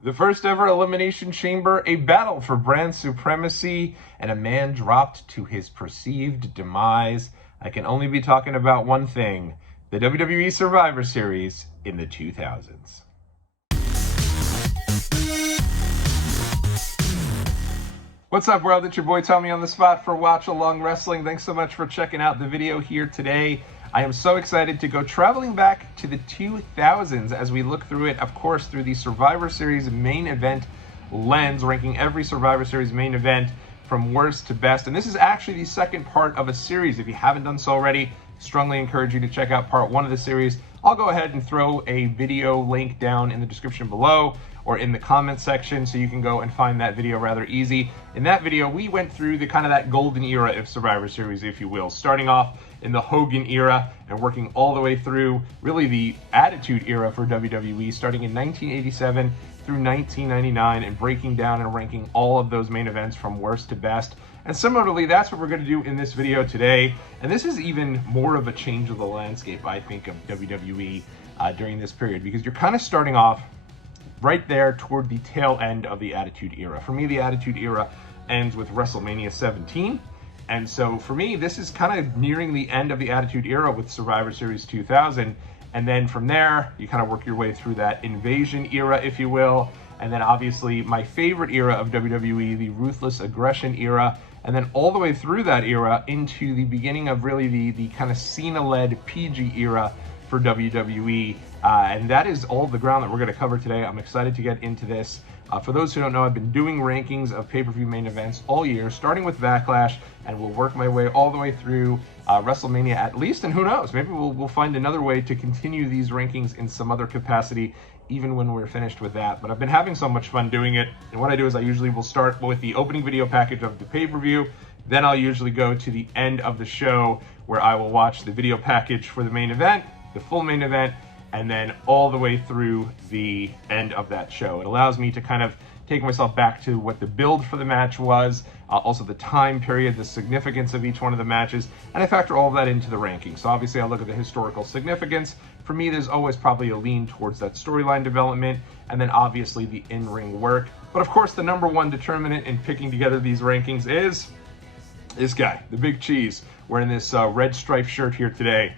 The first ever Elimination Chamber, a battle for brand supremacy, and a man dropped to his perceived demise. I can only be talking about one thing, the WWE Survivor Series in the 2000s. What's up, world? It's your boy Tommy on the spot for Watchalong Wrestling. Thanks so much for checking out the video here today. I am so excited to go traveling back to the 2000s as we look through it, of course, through the Survivor Series main event lens, ranking every Survivor Series main event from worst to best. And this is actually the second part of a series. If you haven't done so already, strongly encourage you to check out part one of the series. I'll go ahead and throw a video link down in the description below or in the comment section so you can go and find that video rather easy. In that video, we went through the kind of that golden era of Survivor Series, if you will, starting off in the Hogan era and working all the way through really the Attitude era for WWE, starting in 1987 through 1999 and breaking down and ranking all of those main events from worst to best. And similarly, that's what we're going to do in this video today. And this is even more of a change of the landscape, I think, of WWE during this period, because you're kind of starting off right there toward the tail end of the Attitude Era. For me, the Attitude Era ends with WrestleMania 17. And so for me, this is kind of nearing the end of the Attitude Era with Survivor Series 2000. And then from there, you kind of work your way through that Invasion Era, if you will. And then obviously my favorite era of WWE, the Ruthless Aggression Era. And then all the way through that era into the beginning of really the kind of Cena-led PG era for WWE. And that is all the ground that we're going to cover today. I'm excited to get into this. For those who don't know, I've been doing rankings of pay-per-view main events all year, starting with Backlash, and we'll work my way all the way through WrestleMania at least, and who knows, maybe we'll find another way to continue these rankings in some other capacity, even when we're finished with that. But I've been having so much fun doing it, and what I do is I usually will start with the opening video package of the pay-per-view, then I'll usually go to the end of the show where I will watch the video package for the main event, the full main event, and then all the way through the end of that show. It allows me to kind of take myself back to what the build for the match was, also the time period, the significance of each one of the matches, and I factor all of that into the ranking. So obviously I look at the historical significance. For me, there's always probably a lean towards that storyline development, and then obviously the in-ring work. But of course, the number one determinant in picking together these rankings is this guy, the Big Cheese, wearing this red striped shirt here today.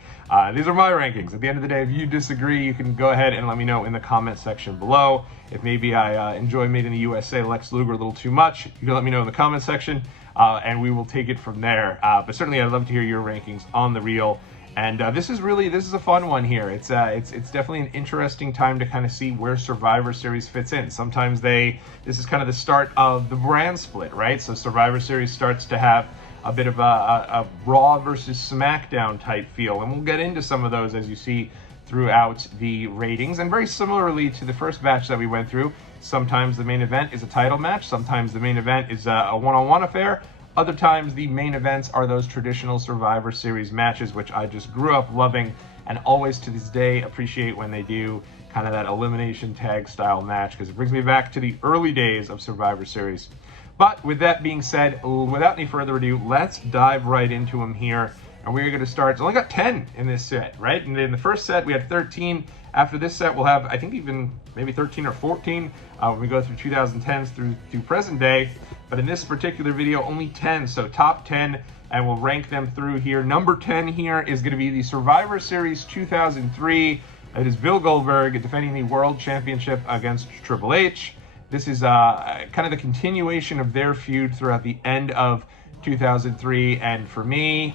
These are my rankings. At the end of the day, if you disagree, you can go ahead and let me know in the comment section below. If maybe I enjoy Made in the USA Lex Luger a little too much, you can let me know in the comment section, and we will take it from there. But certainly, I'd love to hear your rankings on the reel. And this is a fun one here. It's definitely an interesting time to kind of see where Survivor Series fits in. Sometimes this is kind of the start of the brand split, right? So Survivor Series starts to have a bit of a Raw versus SmackDown type feel, and we'll get into some of those as you see throughout the ratings. And very similarly to the first batch that we went through, sometimes the main event is a title match, sometimes the main event is a one-on-one affair, other times the main events are those traditional Survivor Series matches, which I just grew up loving and always to this day appreciate when they do kind of that elimination tag style match, because it brings me back to the early days of Survivor Series. But with that being said, without any further ado, let's dive right into them here. And we're going to start, it's only got 10 in this set, right? And in the first set, we had 13. After this set, we'll have, I think, even maybe 13 or 14 when we go through 2010s through present day. But in this particular video, only 10, so top 10, and we'll rank them through here. Number 10 here is going to be the Survivor Series 2003. It is Bill Goldberg defending the World Championship against Triple H. This is kind of the continuation of their feud throughout the end of 2003, and for me,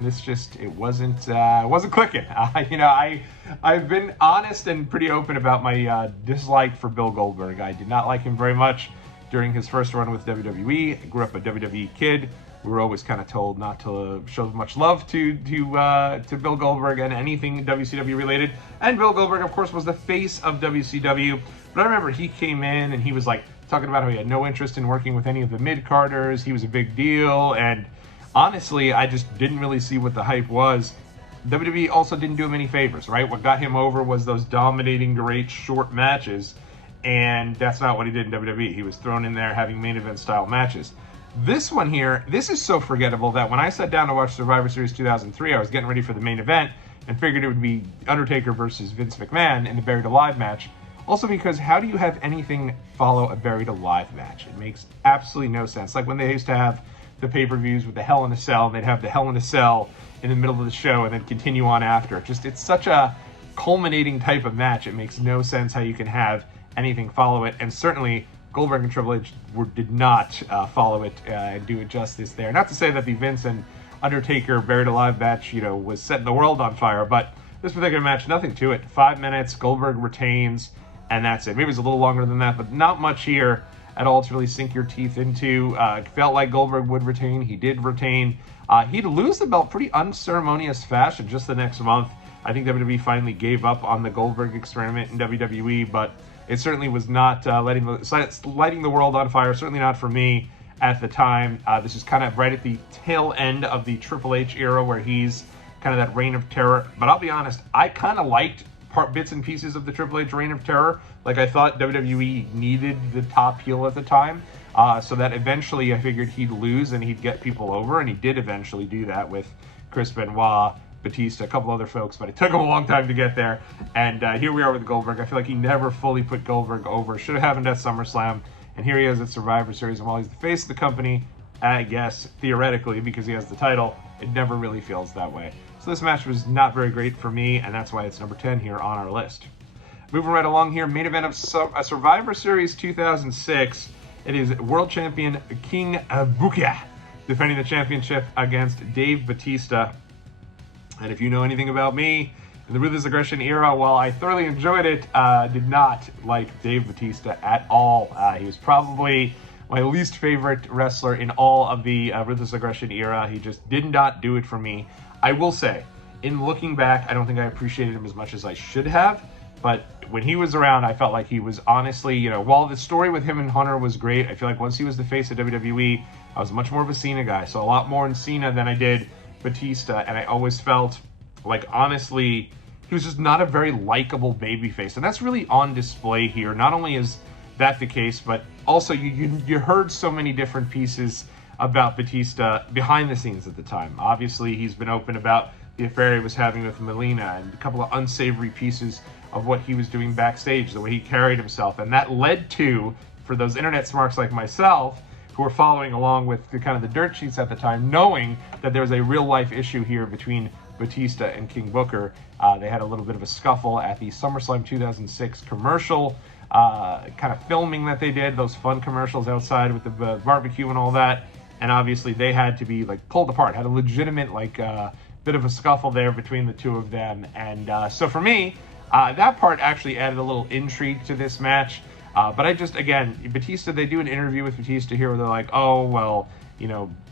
it wasn't clicking. I've been honest and pretty open about my dislike for Bill Goldberg. I did not like him very much during his first run with WWE. I grew up a WWE kid. We were always kind of told not to show much love to Bill Goldberg and anything WCW related. And Bill Goldberg, of course, was the face of WCW. But I remember he came in and he was like talking about how he had no interest in working with any of the mid-carders. He was a big deal. And honestly, I just didn't really see what the hype was. WWE also didn't do him any favors, right? What got him over was those dominating, great, short matches. And that's not what he did in WWE. He was thrown in there having main event style matches. This one here, this is so forgettable that when I sat down to watch Survivor Series 2003, I was getting ready for the main event and figured it would be Undertaker versus Vince McMahon in the Buried Alive match. Also because how do you have anything follow a Buried Alive match? It makes absolutely no sense. Like when they used to have the pay-per-views with the Hell in a Cell, and they'd have the Hell in a Cell in the middle of the show and then continue on after. It's such a culminating type of match. It makes no sense how you can have anything follow it, and certainly Goldberg and Triple H did not follow it and do it justice there. Not to say that the Vince and Undertaker Buried Alive match, was setting the world on fire, but this particular match, nothing to it. 5 minutes, Goldberg retains, and that's it. Maybe it was a little longer than that, but not much here at all to really sink your teeth into. Felt like Goldberg would retain. He did retain. He'd lose the belt pretty unceremonious fashion just the next month. I think WWE finally gave up on the Goldberg experiment in WWE, but it certainly was not lighting the world on fire, certainly not for me at the time. This is kind of right at the tail end of the Triple H era where he's kind of that reign of terror. But I'll be honest, I kind of liked bits and pieces of the Triple H reign of terror. Like I thought WWE needed the top heel at the time, so that eventually I figured he'd lose and he'd get people over, and he did eventually do that with Chris Benoit, Batista, a couple other folks, but it took him a long time to get there. And here we are with Goldberg. I feel like he never fully put Goldberg over. Should have happened at SummerSlam. And here he is at Survivor Series. And while he's the face of the company, I guess, theoretically, because he has the title, it never really feels that way. So this match was not very great for me, and that's why it's number 10 here on our list. Moving right along here, main event of Survivor Series 2006. It is World Champion King Booker defending the championship against Dave Batista. And if you know anything about me, in the Ruthless Aggression era, while I thoroughly enjoyed it, did not like Dave Batista at all. He was probably my least favorite wrestler in all of the Ruthless Aggression era. He just did not do it for me. I will say, in looking back, I don't think I appreciated him as much as I should have. But when he was around, I felt like he was honestly, while the story with him and Hunter was great, I feel like once he was the face of WWE, I was much more of a Cena guy. So a lot more in Cena than I did Batista, and I always felt like, honestly, he was just not a very likable babyface, and that's really on display here. Not only is that the case, but also you heard so many different pieces about Batista behind the scenes at the time. Obviously, he's been open about the affair he was having with Melina and a couple of unsavory pieces of what he was doing backstage, the way he carried himself, and that led to, for those internet smarks like myself, who were following along with the kind of the dirt sheets at the time, knowing that there was a real-life issue here between Batista and King Booker. They had a little bit of a scuffle at the SummerSlam 2006 commercial kind of filming that they did, those fun commercials outside with the barbecue and all that, and obviously they had to be like pulled apart, had a legitimate bit of a scuffle there between the two of them. And so for me, that part actually added a little intrigue to this match. But I just, again, Batista, they do an interview with Batista here where they're like, oh, well,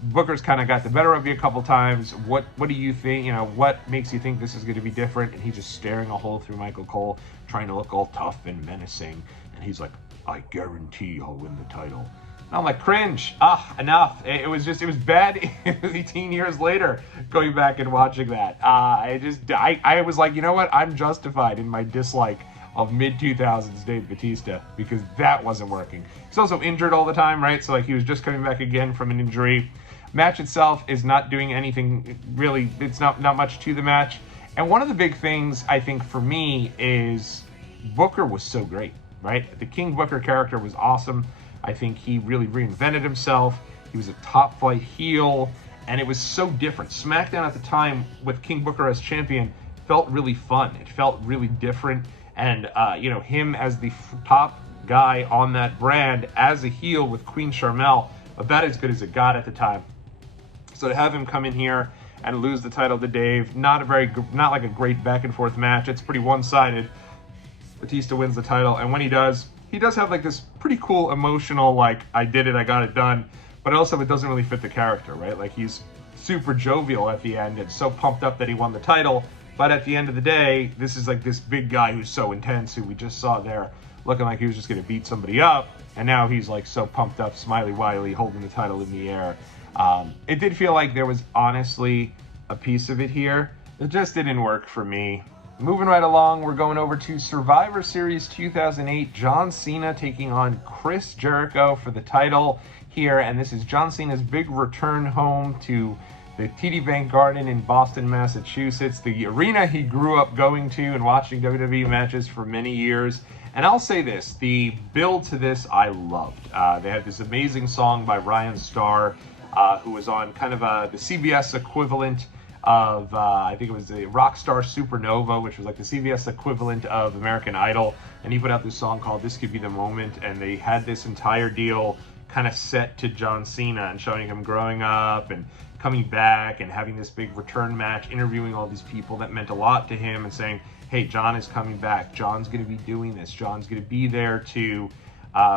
Booker's kind of got the better of you a couple times. What do you think? What makes you think this is going to be different? And he's just staring a hole through Michael Cole, trying to look all tough and menacing. And he's like, I guarantee I'll win the title. And I'm like, cringe. Enough. It was bad. It was 18 years later going back and watching that. I was like, you know what? I'm justified in my dislike of mid-2000s Dave Batista, because that wasn't working. He's also injured all the time, right? So he was just coming back again from an injury. Match itself is not doing anything really. It's not much to the match. And one of the big things I think for me is Booker was so great, right? The King Booker character was awesome. I think he really reinvented himself. He was a top flight heel, and it was so different. SmackDown at the time with King Booker as champion felt really fun. It felt really different. And, him as the top guy on that brand as a heel with Queen Sharmell, about as good as it got at the time. So to have him come in here and lose the title to Dave, not like a great back and forth match. It's pretty one-sided. Batista wins the title, and when he does have this pretty cool emotional, I did it, I got it done. But also it doesn't really fit the character, right? He's super jovial at the end and so pumped up that he won the title. But at the end of the day, this is this big guy who's so intense, who we just saw there looking like he was just going to beat somebody up. And now he's so pumped up, smiley wily, holding the title in the air. It did feel like there was honestly a piece of it here. It just didn't work for me. Moving right along, we're going over to Survivor Series 2008. John Cena taking on Chris Jericho for the title here. And this is John Cena's big return home to the TD Bank Garden in Boston, Massachusetts, the arena he grew up going to and watching WWE matches for many years. And I'll say this, the build to this I loved. They had this amazing song by Ryan Starr, who was on kind of the CBS equivalent of, I think it was the Rockstar Supernova, which was like the CBS equivalent of American Idol. And he put out this song called This Could Be the Moment, and they had this entire deal kind of set to John Cena and showing him growing up and coming back and having this big return match, interviewing all these people that meant a lot to him and saying, hey, John is coming back. John's going to be doing this. John's going to be there to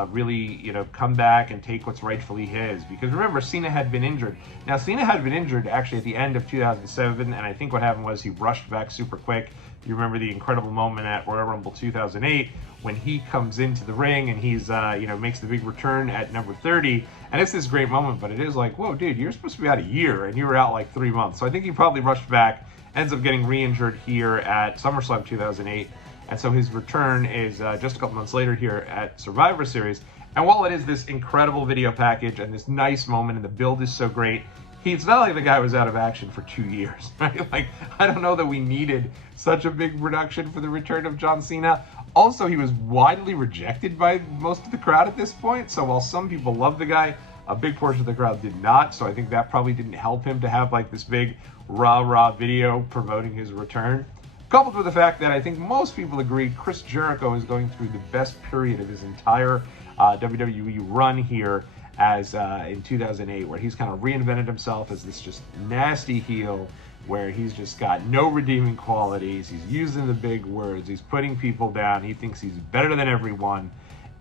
really, you know, come back and take what's rightfully his. Because remember, Cena had been injured. Now, Cena had been injured actually at the end of 2007, and I think what happened was he rushed back super quick. You remember the incredible moment at Royal Rumble 2008 when he comes into the ring and he's, you know, makes the big return at number 30. And it's this great moment, but it is like, whoa, dude, you're supposed to be out a year and you were out like 3 months. So I think he probably rushed back, ends up getting re-injured here at SummerSlam 2008. And so his return is just a couple months later here at Survivor Series. And while it is this incredible video package and this nice moment and the build is so great, it's not like the guy was out of action for 2 years, right? Like, I don't know that we needed such a big production for the return of John Cena. Also, he was widely rejected by most of the crowd at this point. So while some people love the guy, a big portion of the crowd did not. So I think that probably didn't help him to have like this big rah-rah video promoting his return. Coupled with the fact that I think most people agree Chris Jericho is going through the best period of his entire WWE run here as in 2008, where he's kind of reinvented himself as this just nasty heel, where he's just got no redeeming qualities. He's using the big words. He's putting people down. He thinks he's better than everyone.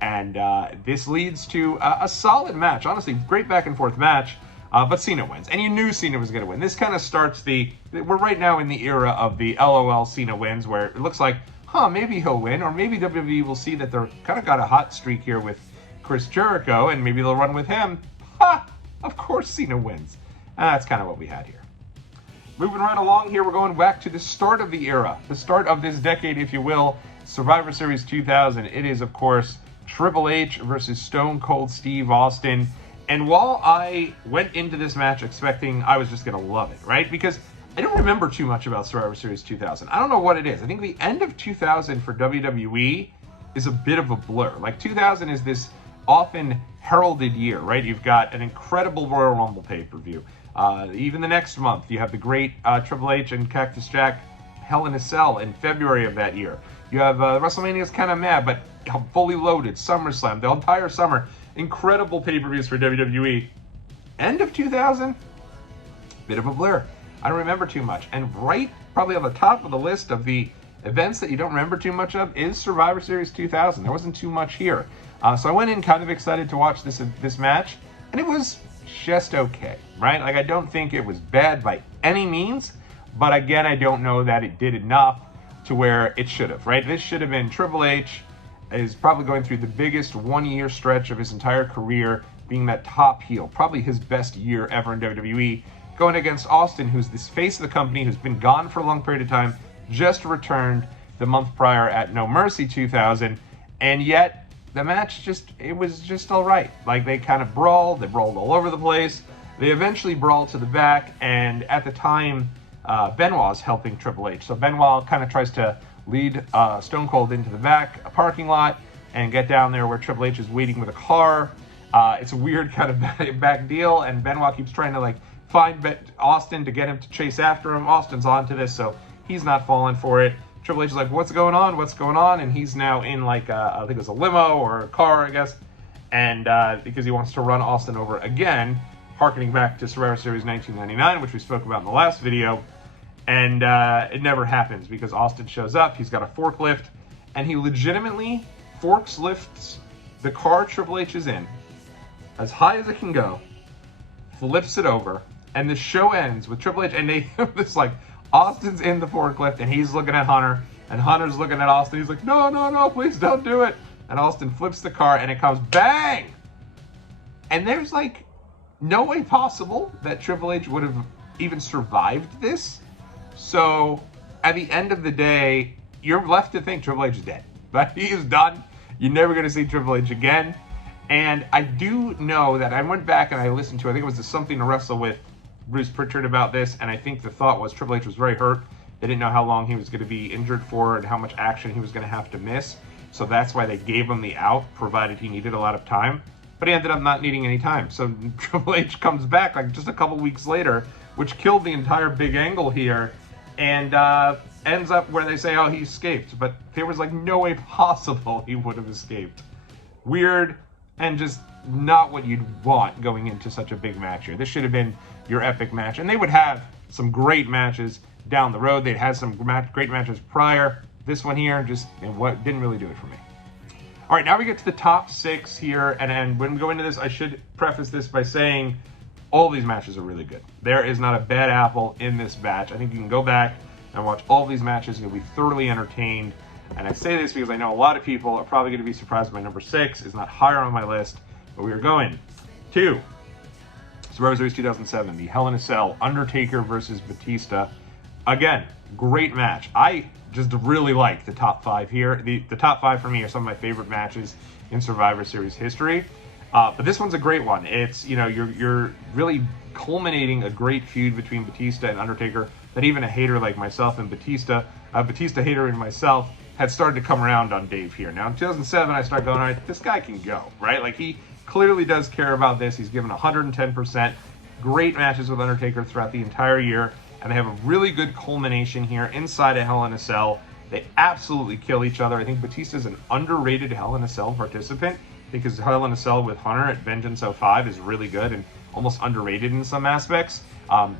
And this leads to a solid match. Honestly, great back and forth match. But Cena wins. And you knew Cena was going to win. This kind of starts we're right now in the era of the LOL Cena wins, where it looks like, maybe he'll win. Or maybe WWE will see that they're kind of got a hot streak here with Chris Jericho, and maybe they'll run with him. Of course Cena wins. And that's kind of what we had here. Moving right along here, we're going back to the start of the era, the start of this decade, if you will, Survivor Series 2000. It is, of course, Triple H versus Stone Cold Steve Austin. And while I went into this match expecting I was just going to love it, right? Because I don't remember too much about Survivor Series 2000. I don't know what it is. I think the end of 2000 for WWE is a bit of a blur. Like 2000 is this often heralded year, right? You've got an incredible Royal Rumble pay-per-view. Even the next month, you have the great Triple H and Cactus Jack Hell in a Cell in February of that year. You have WrestleMania's kind of mad, but fully loaded. SummerSlam, the entire summer. Incredible pay-per-views for WWE. End of 2000, bit of a blur. I don't remember too much. And right, probably on the top of the list of the events that you don't remember too much of is Survivor Series 2000. There wasn't too much here. So I went in kind of excited to watch this match, and it was just okay, right? Like, I don't think it was bad by any means, but again, I don't know that it did enough to where it should have, right? This should have been Triple H is probably going through the biggest one-year stretch of his entire career, being that top heel, probably his best year ever in WWE, going against Austin, who's this face of the company, who's been gone for a long period of time, just returned the month prior at No Mercy 2000, and yet the match it was just all right. Like, they kind of brawled, they brawled all over the place. They eventually brawled to the back, and at the time, Benoit's helping Triple H. So Benoit kind of tries to lead Stone Cold into the back, a parking lot, and get down there where Triple H is waiting with a car. It's a weird kind of back deal, and Benoit keeps trying to like find Austin to get him to chase after him. Austin's onto this, so he's not falling for it. Triple H is like, what's going on? What's going on? And he's now in like, I think it was a limo or a car, I guess. And because he wants to run Austin over again, harkening back to Survivor Series 1999, which we spoke about in the last video. And it never happens because Austin shows up. He's got a forklift, and he legitimately lifts the car Triple H is in as high as it can go, flips it over, and the show ends with Triple H. And they this like, Austin's in the forklift, and he's looking at Hunter, and Hunter's looking at Austin. He's like, no, no, no, please don't do it. And Austin flips the car, and it comes bang. And there's like no way possible that Triple H would have even survived this. So at the end of the day, you're left to think Triple H is dead. But he is done. You're never going to see Triple H again. And I do know that I went back and I listened to, I think it was the Something to Wrestle with Bruce Pritchard about this, and I think the thought was Triple H was very hurt. They didn't know how long he was going to be injured for and how much action he was going to have to miss. so that's why they gave him the out, provided he needed a lot of time. But he ended up not needing any time. So Triple H comes back like just a couple weeks later, which killed the entire big angle here, and ends up where they say, oh, he escaped. But there was like no way possible he would have escaped. Weird, and just not what you'd want going into such a big match here. This should have been your epic match. And they would have some great matches down the road. They'd had some great matches prior. This one here just didn't really do it for me. All right, now we get to the top 6 here. And when we go into this, I should preface this by saying all these matches are really good. There is not a bad apple in this batch. I think you can go back and watch all these matches. You'll be thoroughly entertained. And I say this because I know a lot of people are probably going to be surprised my number 6 is not higher on my list. But we are going to Survivor Series 2007, the Hell in a Cell, Undertaker versus Batista. Again, great match. I just really like the top 5 here. The top 5 for me are some of my favorite matches in Survivor Series history. But this one's a great one. It's, you know, you're really culminating a great feud between Batista and Undertaker that even a hater like myself and Batista hater and myself had started to come around on Dave here. Now in 2007, I started going, all right, this guy can go, right? Like, he clearly does care about this. He's given 110%. Great matches with Undertaker throughout the entire year. And they have a really good culmination here inside a Hell in a Cell. They absolutely kill each other. I think Batista's an underrated Hell in a Cell participant. I think his Hell in a Cell with Hunter at Vengeance 05 is really good and almost underrated in some aspects,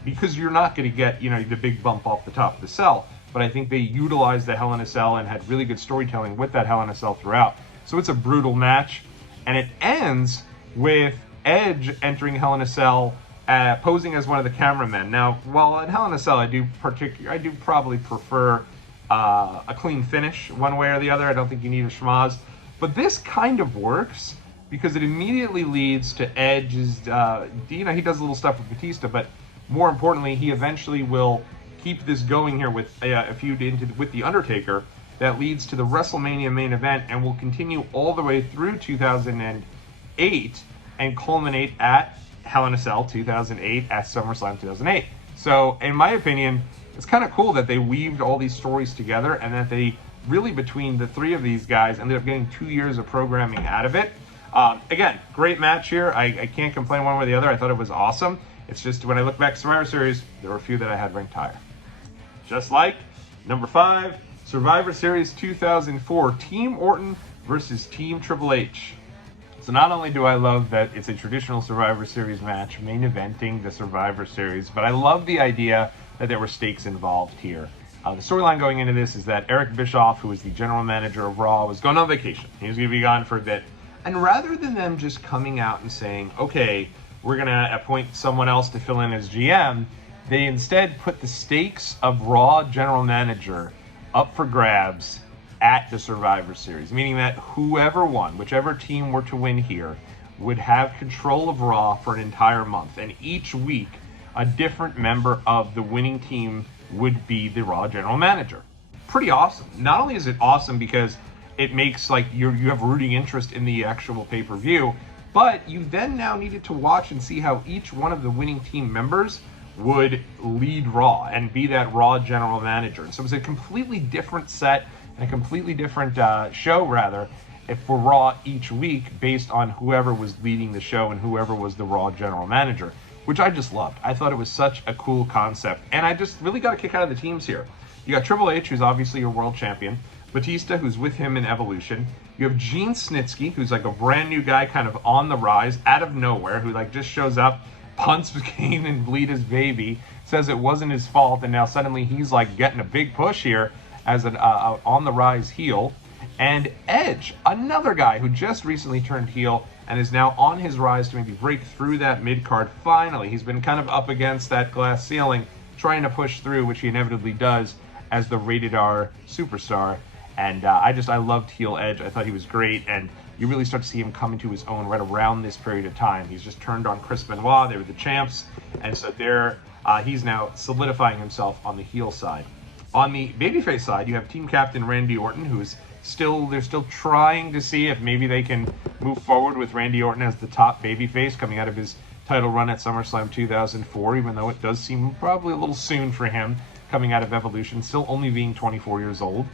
because you're not going to get, you know, the big bump off the top of the cell. But I think they utilized the Hell in a Cell and had really good storytelling with that Hell in a Cell throughout. So it's a brutal match. And it ends with Edge entering Hell in a Cell, posing as one of the cameramen. Now, while in Hell in a Cell, I do probably prefer a clean finish one way or the other. I don't think you need a schmaz. But this kind of works because it immediately leads to Edge's, you know, he does a little stuff with Batista, but more importantly, he eventually will keep this going here with a feud with The Undertaker that leads to the WrestleMania main event and will continue all the way through 2008 and culminate at Hell in a Cell 2008 at SummerSlam 2008. So, in my opinion, it's kind of cool that they weaved all these stories together and that they really, between the 3 of these guys, ended up getting 2 years of programming out of it. Again, great match here. I can't complain one way or the other. I thought it was awesome. It's just when I look back at Survivor Series, there were a few that I had ranked higher. Just like number 5, Survivor Series 2004, Team Orton versus Team Triple H. So not only do I love that it's a traditional Survivor Series match, main eventing the Survivor Series, but I love the idea that there were stakes involved here. The storyline going into this is that Eric Bischoff, who is the general manager of Raw, was going on vacation. He was going to be gone for a bit. And rather than them just coming out and saying, okay, we're going to appoint someone else to fill in as GM, they instead put the stakes of Raw general manager up for grabs at the Survivor Series, meaning that whoever won, whichever team were to win here, would have control of Raw for an entire month. And each week, a different member of the winning team would be the Raw general manager. Pretty awesome. Not only is it awesome because it makes like you have rooting interest in the actual pay-per-view, but you then now needed to watch and see how each one of the winning team members would lead Raw and be that Raw general manager. And so it was a completely different set and a completely different show, rather, for Raw each week based on whoever was leading the show and whoever was the Raw general manager, which I just loved. I thought it was such a cool concept, and I just really got a kick out of the teams here. You got Triple H, who's obviously your world champion, Batista, who's with him in Evolution. You have Gene Snitsky, who's like a brand new guy kind of on the rise, out of nowhere, who like just shows up, punts Kane and bleed his baby, says it wasn't his fault, and now suddenly he's like getting a big push here as an on the rise heel. And Edge, another guy who just recently turned heel and is now on his rise to maybe break through that mid-card finally. He's been kind of up against that glass ceiling, trying to push through, which he inevitably does as the rated R superstar. And I loved heel Edge. I thought he was great, and you really start to see him come into his own right around this period of time. He's just turned on Chris Benoit. They were the champs, and so he's now solidifying himself on the heel side. On the babyface side, you have team captain Randy Orton, who's they're still trying to see if maybe they can move forward with Randy Orton as the top babyface coming out of his title run at SummerSlam 2004, even though it does seem probably a little soon for him coming out of Evolution, still only being 24 years old.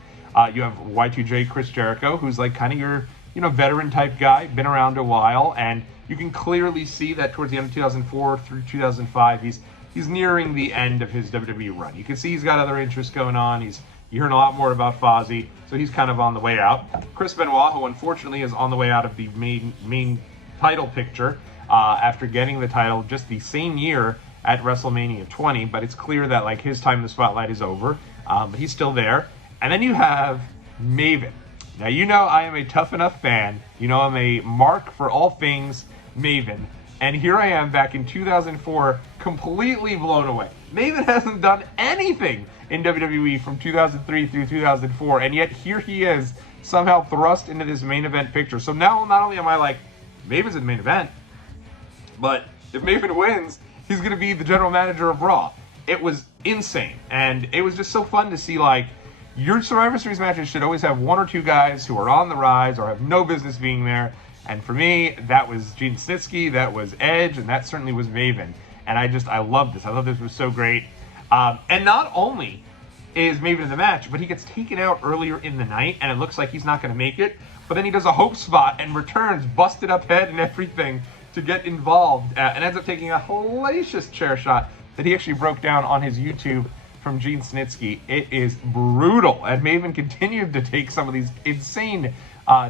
You have Y2J Chris Jericho, who's like kind of your, veteran type guy, been around a while, and you can clearly see that towards the end of 2004 through 2005, he's nearing the end of his WWE run. You can see he's got other interests going on. You're hearing a lot more about Fozzy, so he's kind of on the way out. Chris Benoit, who unfortunately is on the way out of the main title picture after getting the title just the same year at WrestleMania 20, but it's clear that like his time in the spotlight is over, but he's still there. And then you have Maven. Now, I am a Tough Enough fan. I'm a mark for all things Maven. And here I am back in 2004, completely blown away. Maven hasn't done anything in WWE from 2003 through 2004, and yet here he is, somehow thrust into this main event picture. So now not only am I like, Maven's in the main event, but if Maven wins, he's going to be the general manager of Raw. It was insane, and it was just so fun to see, like, your Survivor Series matches should always have one or two guys who are on the rise or have no business being there. And for me, that was Gene Snitsky, that was Edge, and that certainly was Maven. And I love this. I thought this was so great. And not only is Maven in the match, but he gets taken out earlier in the night, and it looks like he's not going to make it. But then he does a hope spot and returns, busted up head and everything, to get involved, and ends up taking a hellacious chair shot that he actually broke down on his YouTube from Gene Snitsky. It is brutal, and Maven continued to take some of these insane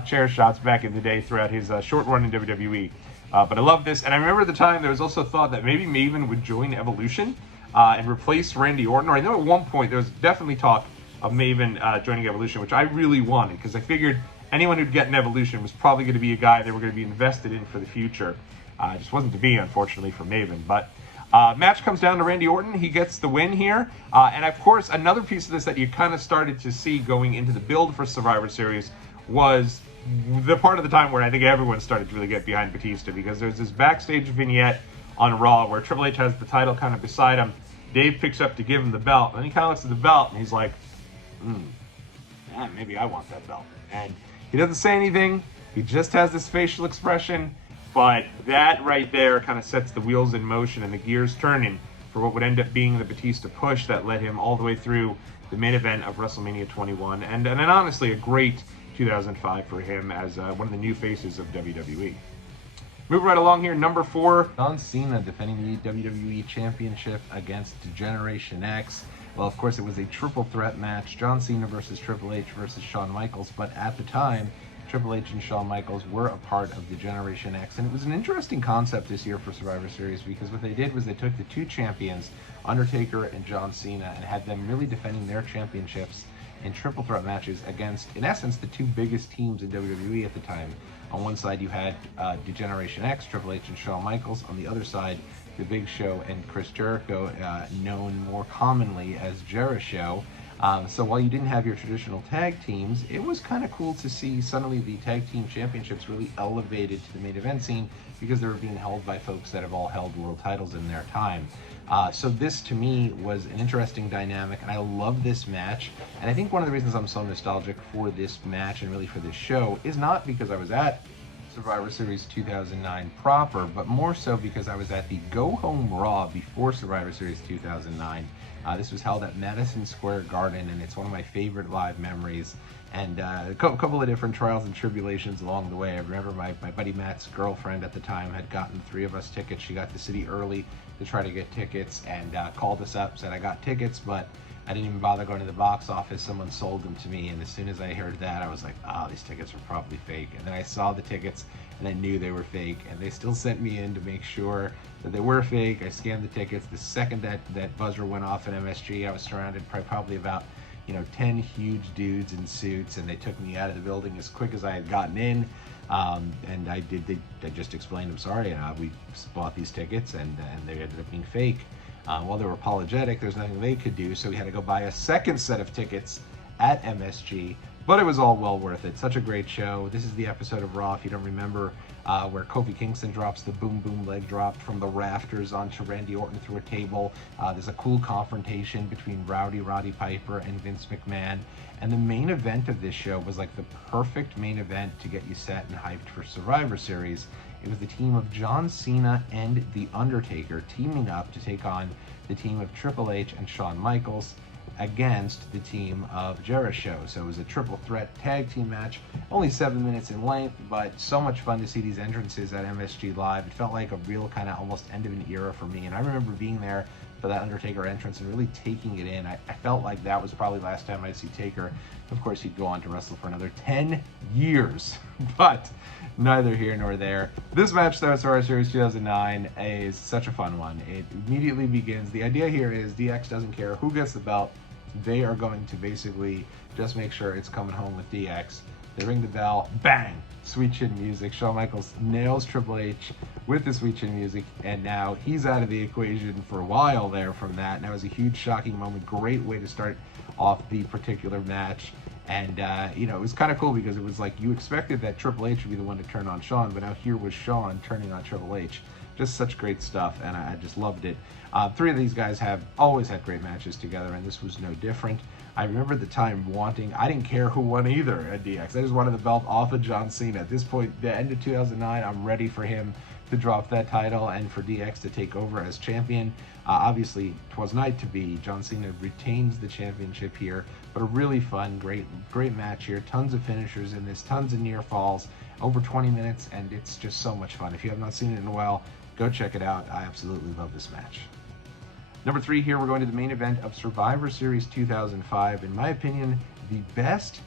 chair shots back in the day throughout his short run in WWE. But I love this, and I remember at the time there was also thought that maybe Maven would join Evolution and replace Randy Orton, or I know at one point there was definitely talk of Maven joining Evolution, which I really wanted, because I figured anyone who'd get an Evolution was probably going to be a guy they were going to be invested in for the future. It just wasn't to be, unfortunately, for Maven. But match comes down to Randy Orton. He gets the win here. And, of course, another piece of this that you kind of started to see going into the build for Survivor Series was the part of the time where I think everyone started to really get behind Batista, because there's this backstage vignette on Raw where Triple H has the title kind of beside him. Dave picks up to give him the belt. And then he kind of looks at the belt, and he's like, maybe I want that belt. And he doesn't say anything. He just has this facial expression. But that right there kind of sets the wheels in motion and the gears turning for what would end up being the Batista push that led him all the way through the main event of WrestleMania 21. And honestly, a great 2005 for him as one of the new faces of WWE. Moving right along here, number 4. John Cena defending the WWE Championship against Generation X. Well, of course, it was a triple threat match. John Cena versus Triple H versus Shawn Michaels. But at the time, Triple H and Shawn Michaels were a part of the Generation X, and it was an interesting concept this year for Survivor Series, because what they did was they took the two champions, Undertaker and John Cena, and had them really defending their championships in triple threat matches against, in essence, the two biggest teams in WWE at the time. On one side, you had the Generation X, Triple H and Shawn Michaels. On the other side, The Big Show and Chris Jericho, known more commonly as Jeri-Show. So while you didn't have your traditional tag teams, it was kind of cool to see suddenly the tag team championships really elevated to the main event scene, because they were being held by folks that have all held world titles in their time. So this, to me, was an interesting dynamic, and I love this match. And I think one of the reasons I'm so nostalgic for this match and really for this show is not because I was at Survivor Series 2009 proper, but more so because I was at the Go Home Raw before Survivor Series 2009. This was held at Madison Square Garden, and it's one of my favorite live memories. And a couple of different trials and tribulations along the way. I remember my buddy Matt's girlfriend at the time had gotten 3 of us tickets. She got to the city early to try to get tickets, and called us up, said I got tickets, but I didn't even bother going to the box office. Someone sold them to me, and as soon as I heard that, I was like, these tickets are probably fake. And then I saw the tickets, and I knew they were fake, and they still sent me in to make sure that they were fake. I scanned the tickets. The second that buzzer went off at MSG, I was surrounded by probably about 10 huge dudes in suits, and they took me out of the building as quick as I had gotten in. And I just explained, I'm sorry, we bought these tickets, and they ended up being fake. While they were apologetic, there's nothing they could do, so we had to go buy a second set of tickets at MSG. But it was all well worth it. Such a great show. This is the episode of Raw, if you don't remember, where Kofi Kingston drops the boom boom leg drop from the rafters onto Randy Orton through a table. There's a cool confrontation between Roddy Piper and Vince McMahon. And the main event of this show was like the perfect main event to get you set and hyped for Survivor Series. It was the team of John Cena and The Undertaker teaming up to take on the team of Triple H and Shawn Michaels. against the team of Jericho. So it was a triple threat tag team match, only 7 minutes in length, but so much fun to see these entrances at MSG Live. It felt like a real kind of almost end of an era for me, and I remember being there for that Undertaker entrance and really taking it in. I felt like that was probably the last time I'd see Taker. Of course, he'd go on to wrestle for another 10 years, but neither here nor there. This match, though, Survivor Series 2009, is such a fun one. It immediately begins. The idea here is DX doesn't care who gets the belt. They are going to basically just make sure it's coming home with DX. They ring the bell, bang, sweet chin music. Shawn Michaels nails Triple H with the sweet chin music, and now he's out of the equation for a while there from that. And that was a huge, shocking moment. Great way to start off the particular match. And, you know, it was kind of cool because it was like you expected that Triple H would be the one to turn on Shawn, but now here was Shawn turning on Triple H. Just such great stuff, and I just loved it. Three of these guys have always had great matches together, and this was no different. I remember the time wanting, I didn't care who won either at DX. I just wanted the belt off of John Cena. At this point, the end of 2009, I'm ready for him to drop that title and for DX to take over as champion. Obviously, 'twas not to be. John Cena retains the championship here, but a really fun, great match here. Tons of finishers in this, tons of near falls, over 20 minutes, and it's just so much fun. If you have not seen it in a while, go check it out. I absolutely love this match. Number 3 here, we're going to the main event of Survivor Series 2005. In my opinion, the best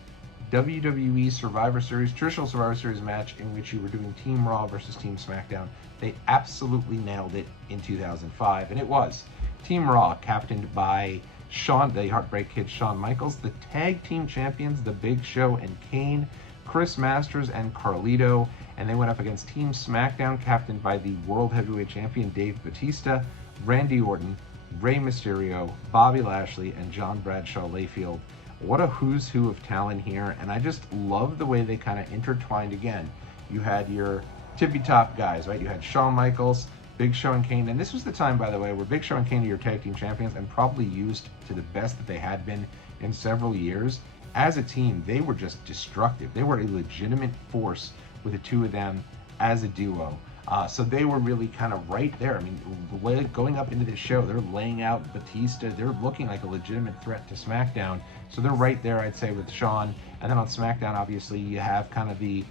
WWE Survivor Series, traditional Survivor Series match in which you were doing Team Raw versus Team SmackDown. They absolutely nailed it in 2005, and it was Team Raw, captained by Shawn, the Heartbreak Kid, Shawn Michaels, the tag team champions, The Big Show and Kane, Chris Masters and Carlito, and they went up against Team SmackDown, captained by the World Heavyweight Champion Dave Bautista, Randy Orton, Rey Mysterio, Bobby Lashley, and John Bradshaw Layfield. What a who's who of talent here, and I just love the way they kind of intertwined again. You had your tippy top guys, right? You had Shawn Michaels, Big Show and Kane, and this was the time, by the way, where Big Show and Kane are your tag team champions and probably used to the best that they had been in several years. As a team, they were just destructive. They were a legitimate force with the two of them as a duo. So they were really kind of right there. I mean, going up into this show, they're laying out Batista. They're looking like a legitimate threat to SmackDown. So they're right there, I'd say, with Shawn. And then on SmackDown, obviously, you have kind of the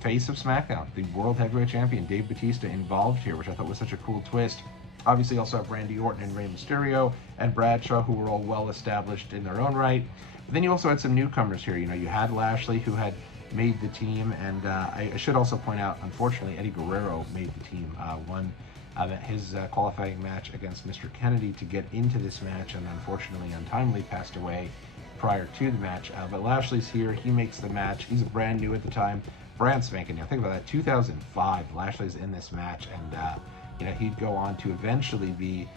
face of SmackDown, the World Heavyweight Champion, Dave Bautista, involved here, which I thought was such a cool twist. Obviously, also have Randy Orton and Rey Mysterio and Bradshaw, who were all well established in their own right. But then you also had some newcomers here. You know, you had Lashley, who had made the team, and I should also point out, unfortunately, Eddie Guerrero made the team, won his qualifying match against Mr. Kennedy to get into this match, and unfortunately untimely passed away prior to the match. But Lashley's here, he makes the match. He's brand new at the time, brand spanking new. Think about that, 2005, Lashley's in this match, and you know, he'd go on to eventually be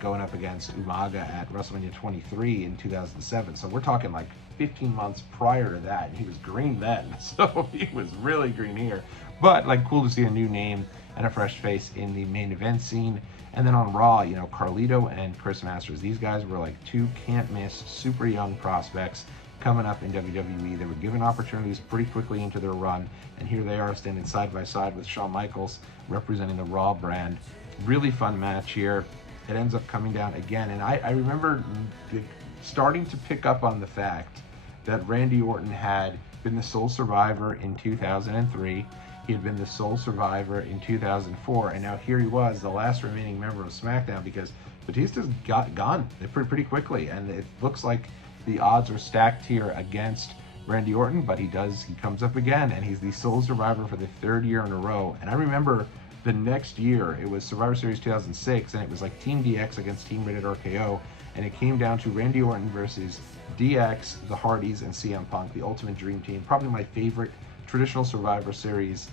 going up against Umaga at WrestleMania 23 in 2007. So we're talking like 15 months prior to that, and he was green then, so he was really green here. But like, cool to see a new name and a fresh face in the main event scene. And then on Raw, you know, Carlito and Chris Masters, these guys were like two can't miss, super young prospects coming up in WWE. They were given opportunities pretty quickly into their run, and here they are standing side by side with Shawn Michaels representing the Raw brand. Really fun match here. It ends up coming down again, and I remember starting to pick up on the fact that Randy Orton had been the sole survivor in 2003. He had been the sole survivor in 2004, and now here he was, the last remaining member of SmackDown, because Batista's gone pretty quickly, and it looks like the odds are stacked here against Randy Orton, but he comes up again, and he's the sole survivor for the 3rd year in a row. And I remember the next year, it was Survivor Series 2006, and it was like Team DX against Team Rated RKO, and it came down to Randy Orton versus DX, the Hardys, and CM Punk, the Ultimate Dream Team. Probably my favorite traditional Survivor Series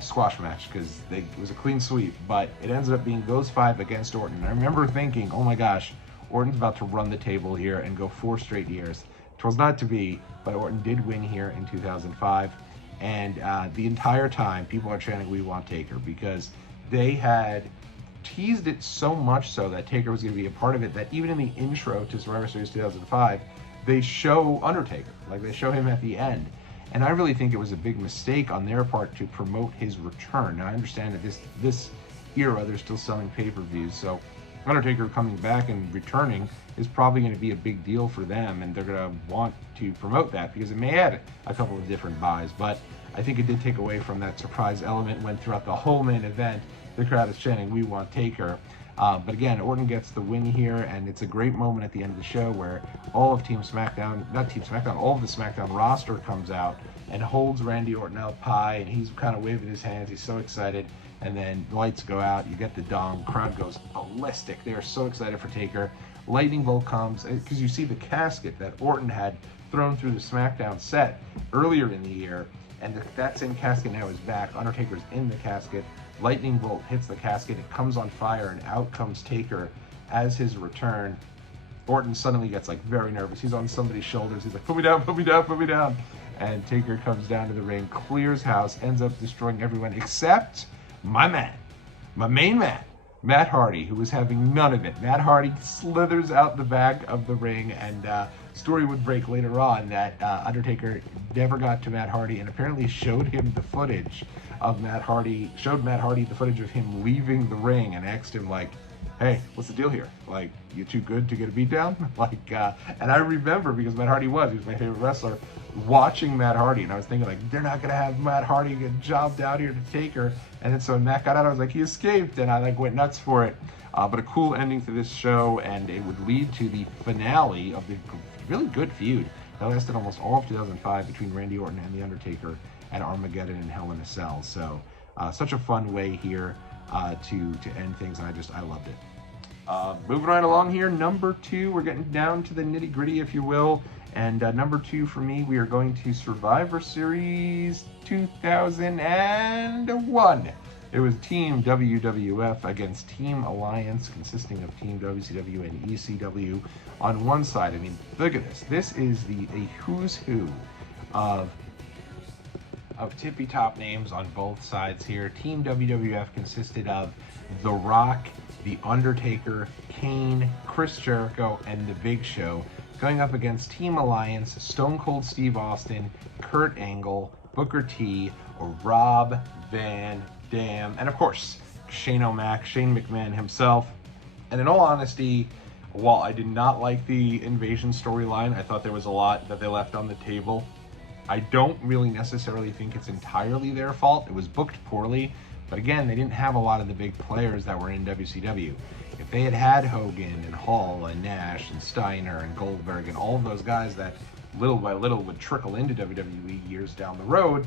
squash match, because it was a clean sweep, but it ends up being those 5 against Orton. And I remember thinking, oh my gosh, Orton's about to run the table here and go 4 straight years. It was not to be, but Orton did win here in 2005. And the entire time, people are chanting, "We want Taker," because they had teased it so much so that Taker was going to be a part of it, that even in the intro to Survivor Series 2005, they show Undertaker. Like, they show him at the end. And I really think it was a big mistake on their part to promote his return. Now, I understand that this era, they're still selling pay-per-views, so Undertaker coming back and returning is probably going to be a big deal for them, and they're going to want to promote that because it may add a couple of different buys. But I think it did take away from that surprise element when throughout the whole main event, the crowd is chanting, "We want Taker." But again, Orton gets the win here, and it's a great moment at the end of the show where all of Team SmackDown, not Team SmackDown, all of the SmackDown roster comes out and holds Randy Orton out high, and he's kind of waving his hands. He's so excited. And then the lights go out, you get the dong, crowd goes ballistic. They are so excited for Taker. Lightning bolt comes, because you see the casket that Orton had thrown through the SmackDown set earlier in the year, and that same casket now is back. Undertaker's in the casket. Lightning bolt hits the casket, it comes on fire, and out comes Taker as his return. Orton suddenly gets like very nervous. He's on somebody's shoulders. He's like, "Put me down, put me down, put me down." And Taker comes down to the ring, clears house, ends up destroying everyone except my man, my main man, Matt Hardy, who was having none of it. Matt Hardy slithers out the back of the ring, and story would break later on that Undertaker never got to Matt Hardy and apparently showed him the footage of Matt Hardy, showed Matt Hardy the footage of him leaving the ring and asked him, like, "Hey, what's the deal here? Like, you too good to get a beat down?" And I remember, because Matt Hardy was my favorite wrestler, watching Matt Hardy, and I was thinking, like, they're not gonna have Matt Hardy get jobbed out here to Taker. And then so when Matt got out, I was like, he escaped, and I like went nuts for it. But a cool ending to this show, and it would lead to the finale of the really good feud that lasted almost all of 2005 between Randy Orton and The Undertaker at Armageddon and Hell in a Cell. So such a fun way here to end things, and I loved it. Moving right along here, number 2, we're getting down to the nitty gritty, if you will. And number 2 for me, we are going to Survivor Series 2001. It was Team WWF against Team Alliance, consisting of Team WCW and ECW on one side. I mean, look at this. This is a who's who of tippy-top names on both sides here. Team WWF consisted of The Rock, The Undertaker, Kane, Chris Jericho, and The Big Show, going up against Team Alliance, Stone Cold Steve Austin, Kurt Angle, Booker T, Rob Van Dam, and of course, Shane McMahon himself. And in all honesty, while I did not like the invasion storyline, I thought there was a lot that they left on the table. I don't really necessarily think it's entirely their fault. It was booked poorly, but again, they didn't have a lot of the big players that were in WCW. If they had Hogan and Hall and Nash and Steiner and Goldberg and all of those guys that little by little would trickle into WWE years down the road,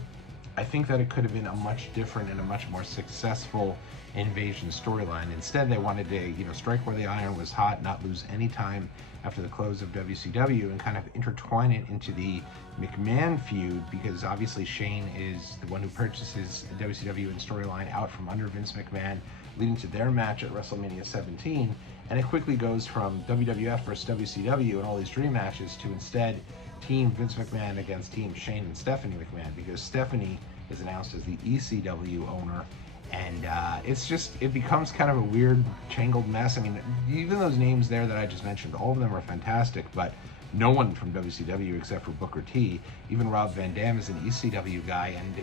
I think that it could have been a much different and a much more successful invasion storyline. Instead, they wanted to, strike where the iron was hot, not lose any time after the close of WCW, and kind of intertwine it into the McMahon feud, because obviously Shane is the one who purchases the WCW and storyline out from under Vince McMahon, leading to their match at WrestleMania 17. And it quickly goes from WWF versus WCW and all these dream matches to instead Team Vince McMahon against Team Shane and Stephanie McMahon, because Stephanie is announced as the ECW owner. And it becomes kind of a weird, tangled mess. I mean, even those names there that I just mentioned, all of them are fantastic, but no one from WCW except for Booker T. Even Rob Van Dam is an ECW guy, and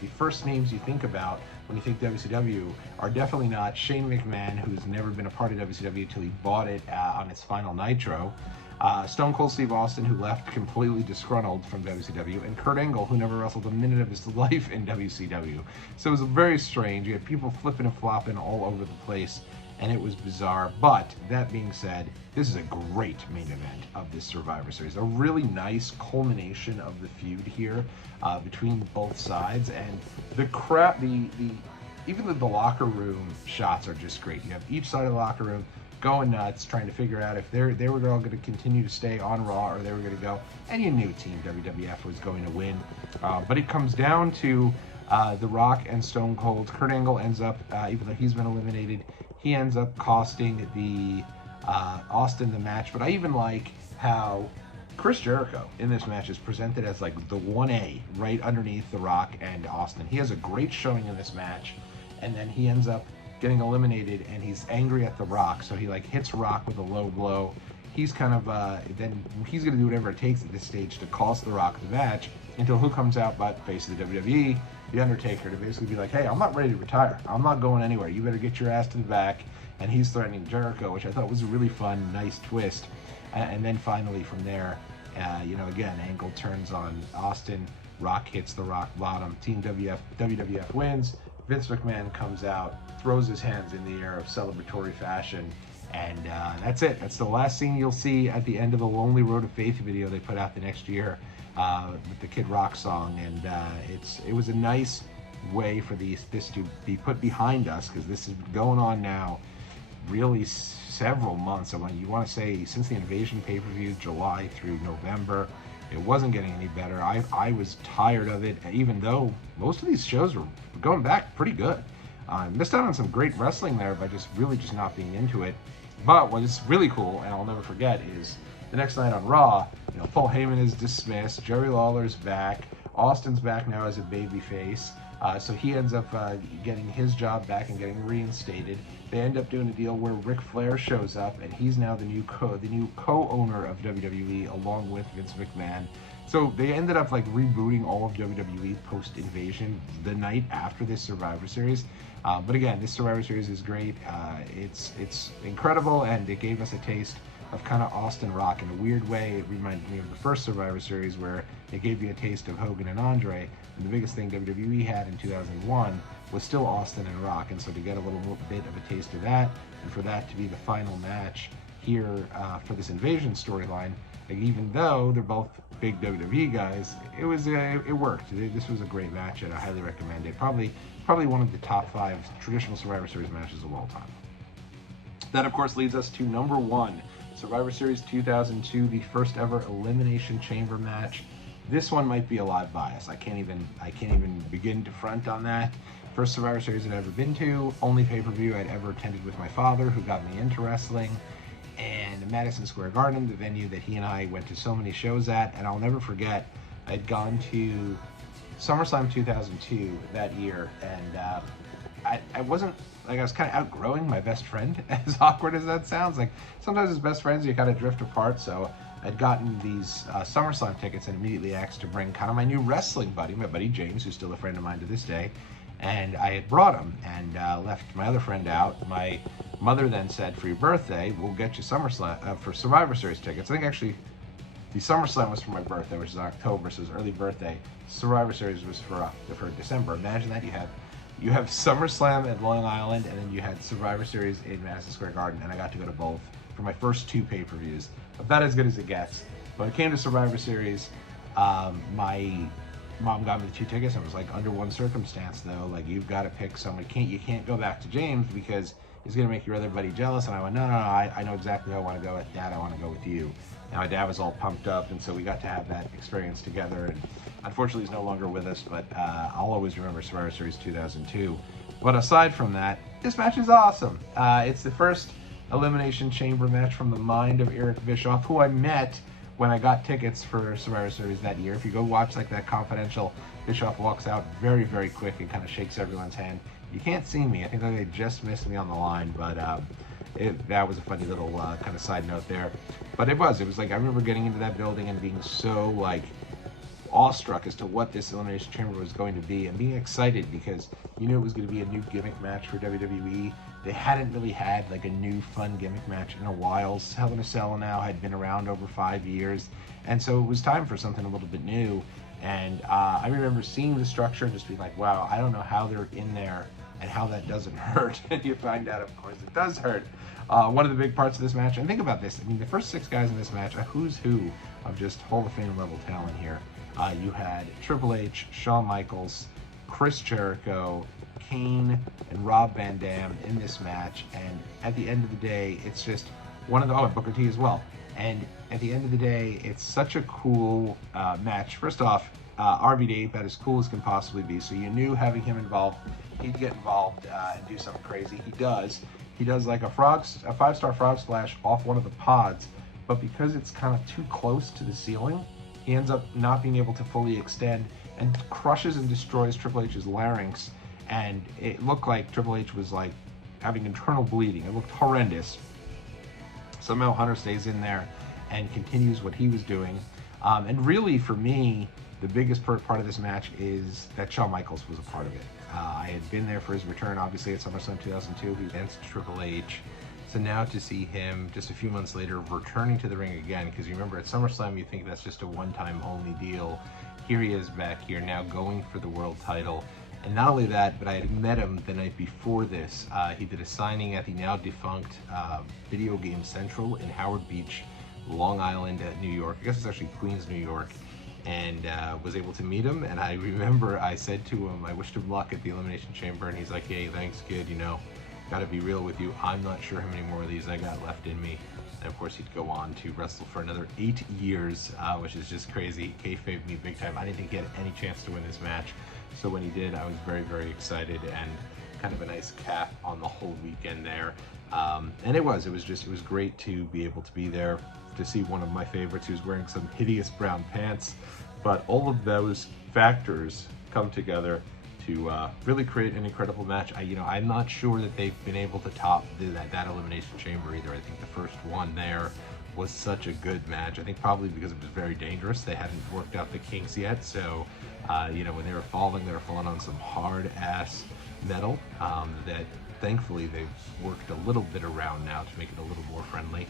the first names you think about when you think WCW are definitely not Shane McMahon, who's never been a part of WCW until he bought it on its final Nitro, Stone Cold Steve Austin, who left completely disgruntled from WCW, and Kurt Angle, who never wrestled a minute of his life in WCW. So it was very strange. You had people flipping and flopping all over the place, and it was bizarre. But that being said, this is a great main event of this Survivor Series. A really nice culmination of the feud here between both sides, and the crowd, even the locker room shots are just great. You have each side of the locker room going nuts, trying to figure out if they were all going to continue to stay on Raw or they were going to go. And you knew Team WWF was going to win. But it comes down to The Rock and Stone Cold. Kurt Angle ends up, even though he's been eliminated, he ends up costing the Austin the match. But I even like how Chris Jericho in this match is presented as like the 1A right underneath The Rock and Austin. He has a great showing in this match, and then he ends up getting eliminated, and he's angry at The Rock, so he like hits Rock with a low blow. He's kind of then he's gonna do whatever it takes at this stage to cost The Rock the match, until who comes out but face of the WWE, The Undertaker, to basically be like, hey, I'm not ready to retire, I'm not going anywhere, you better get your ass to the back and he's threatening Jericho, which I thought was a really fun, nice twist. And then finally from there, you know, again, Angle turns on Austin, Rock hits the rock bottom, Team WWF wins, Vince McMahon comes out, throws his hands in the air of celebratory fashion, and that's it. That's the last scene you'll see at the end of the Lonely Road to Faith video they put out the next year with the Kid Rock song, and it was a nice way for this to be put behind us, because this has been going on now really several months. I mean, you want to say since the Invasion pay-per-view, July through November. It wasn't getting any better. I was tired of it, even though most of these shows were going back pretty good. I missed out on some great wrestling there by just not being into it. But what is really cool, and I'll never forget, is the next night on Raw, you know, Paul Heyman is dismissed, Jerry Lawler's back, Austin's back now as a babyface. So he ends up getting his job back and getting reinstated. They end up doing a deal where Ric Flair shows up, and he's now the new co-owner of WWE along with Vince McMahon. So they ended up like rebooting all of WWE post-Invasion the night after this Survivor Series. But again, this Survivor Series is great. It's incredible, and it gave us a taste of kind of Austin Rock. In a weird way, it reminded me of the first Survivor Series, where it gave you a taste of Hogan and Andre. And the biggest thing WWE had in 2001 was still Austin and Rock. And so to get a little bit of a taste of that, and for that to be the final match here for this Invasion storyline, like, even though they're both big WWE guys, it worked. This was a great match, and I highly recommend it. Probably one of the top 5 traditional Survivor Series matches of all time. That, of course, leads us to number 1. Survivor Series 2002, the first ever Elimination Chamber match. This one might be a live bias. I can't even begin to front on that. First Survivor Series I'd ever been to, only pay-per-view I'd ever attended with my father, who got me into wrestling, and Madison Square Garden, the venue that he and I went to so many shows at. And I'll never forget, I'd gone to SummerSlam 2002 that year, and I wasn't, like, I was kind of outgrowing my best friend, as awkward as that sounds. Like, sometimes as best friends you kind of drift apart. So I'd gotten these SummerSlam tickets and immediately asked to bring kind of my new wrestling buddy, my buddy James, who's still a friend of mine to this day. And I had brought him, and left my other friend out. My mother then said, for your birthday, we'll get you SummerSlam for Survivor Series tickets. I think actually the SummerSlam was for my birthday, which is October, so it was early birthday. Survivor Series was for December. Imagine that. You have SummerSlam at Long Island, and then you had Survivor Series in Madison Square Garden, and I got to go to both for my first 2 pay-per-views. About as good as it gets. When it came to Survivor Series, my mom got me the 2 tickets, and it was like, under one circumstance though, like, you've got to pick someone. You can't go back to James because he's gonna make your other buddy jealous. And I went, no, I know exactly who I want to go with. Dad, I want to go with you. And my dad was all pumped up, and so we got to have that experience together. And unfortunately he's no longer with us, but I'll always remember Survivor Series 2002. But aside from that, this match is awesome. It's the first Elimination Chamber match from the mind of Eric Bischoff, who I met when I got tickets for Survivor Series that year. If you go watch like that confidential, Bischoff walks out very, very quick and kind of shakes everyone's hand. You can't see me. I think they just missed me on the line, but that was a funny little kind of side note there. But it was like, I remember getting into that building and being so like awestruck as to what this Elimination Chamber was going to be, and being excited because you knew it was going to be a new gimmick match for WWE. They hadn't really had like a new fun gimmick match in a while. Hell in a Cell now had been around over 5 years, and so it was time for something a little bit new. And I remember seeing the structure and just being like, wow, I don't know how they're in there and how that doesn't hurt. And you find out, of course, it does hurt. One of the big parts of this match, and think about this, I mean, the first 6 guys in this match, a who's who of just Hall of Fame level talent here. You had Triple H, Shawn Michaels, Chris Jericho, Kane, and Rob Van Dam in this match. And at the end of the day, it's just one of the, and Booker T as well. And at the end of the day, it's such a cool match. First off, RVD, about as cool as can possibly be. So you knew having him involved, he'd get involved and do something crazy. He does like a 5-star frog splash off one of the pods, but because it's kind of too close to the ceiling, he ends up not being able to fully extend and crushes and destroys Triple H's larynx. And it looked like Triple H was like having internal bleeding. It looked horrendous. Somehow Hunter stays in there and continues what he was doing. And really, for me, The biggest part of this match is that Shawn Michaels was a part of it. I had been there for his return, obviously, at SummerSlam 2002. He against Triple H. So now to see him just a few months later returning to the ring again, because you remember at SummerSlam you think that's just a one-time only deal. Here he is back here now going for the world title. And not only that, but I had met him the night before this. He did a signing at the now defunct Video Game Central in Howard Beach, Long Island, New York. I guess it's actually Queens, New York. And was able to meet him. And I remember I said to him, I wished him luck at the Elimination Chamber. And he's like, hey, thanks, kid. You know, gotta be real with you. I'm not sure how many more of these I got left in me. And of course, he'd go on to wrestle for another 8 years, which is just crazy. Kayfabed me big time. I didn't get any chance to win this match. So when he did, I was very, very excited, and kind of a nice cap on the whole weekend there. And it was great to be able to be there, to see one of my favorites who's wearing some hideous brown pants. But all of those factors come together to really create an incredible match. I'm not sure that they've been able to top that Elimination Chamber either. I think the first one there was such a good match. I think probably because it was very dangerous. They hadn't worked out the kinks yet, so when they were falling on some hard ass metal that thankfully they've worked a little bit around now to make it a little more friendly,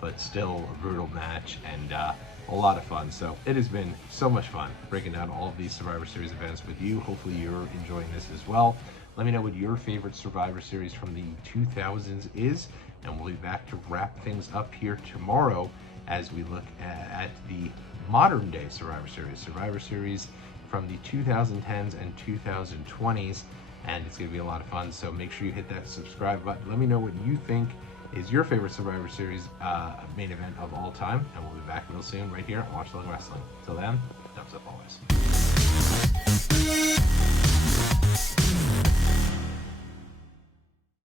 but still a brutal match and a lot of fun. So it has been so much fun breaking down all of these Survivor Series events with you. Hopefully you're enjoying this as well. Let me know what your favorite Survivor Series from the 2000s is, and we'll be back to wrap things up here tomorrow as we look at the modern day Survivor Series from the 2010s and 2020s, and it's going to be a lot of fun. So make sure you hit that subscribe button. Let me know what you think is your favorite Survivor Series main event of all time, and we'll be back real soon right here on Watchalong Wrestling. Till then, thumbs up always.